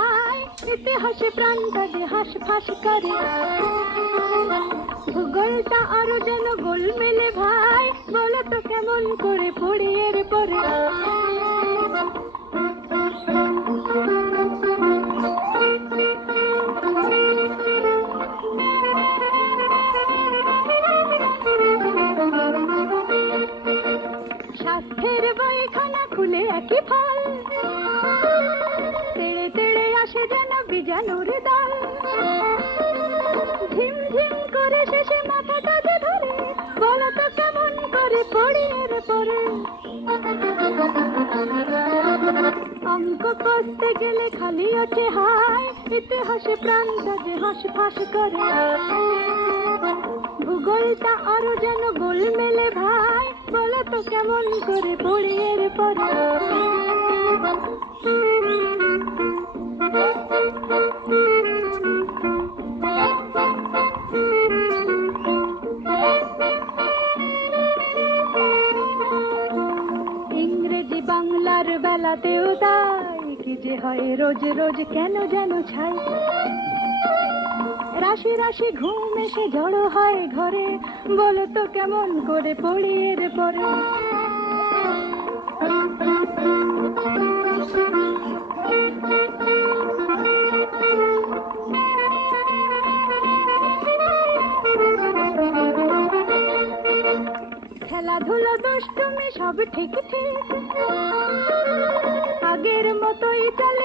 ভাই, ইতিহাসে প্রাণটা যে হাঁসফাঁস করে। ভূগোলটা আরো যেন গোলমেলে ভাই, বলো তো কেমন করে পড়ি এর পরে। স্বাস্থ্যের বইখানা খুলে একই ফল, তেড়ে তেড়ে আসে যেন বীজাণুর দল। ঝিমঝিম করে শেষে মাথাটা যে ধরে, বলো তো কেমন করে পড়ি এর পরে। অঙ্ক কষতে গেলে খালি ওঠে হায়, ইতিহাসে প্রাণটা যে হাঁসফাঁস করে। ভূগোলটা আরো যেন গোলমেলে ভাই, বলো তো কেমন করে পড়ি এর পরে। ইংরেজি বাংলার বেলাতেও তাই, কি যে হয় রোজ রোজ কেন যেন ছাই। রাশি রাশি ঘুম এসে জড়ো হয় ঘরে, বলো তো কেমন করে পড়ি এর পরে। খেলাধুলো দুষ্টুমি সব ঠিক ঠিক, আগের মতোই চলে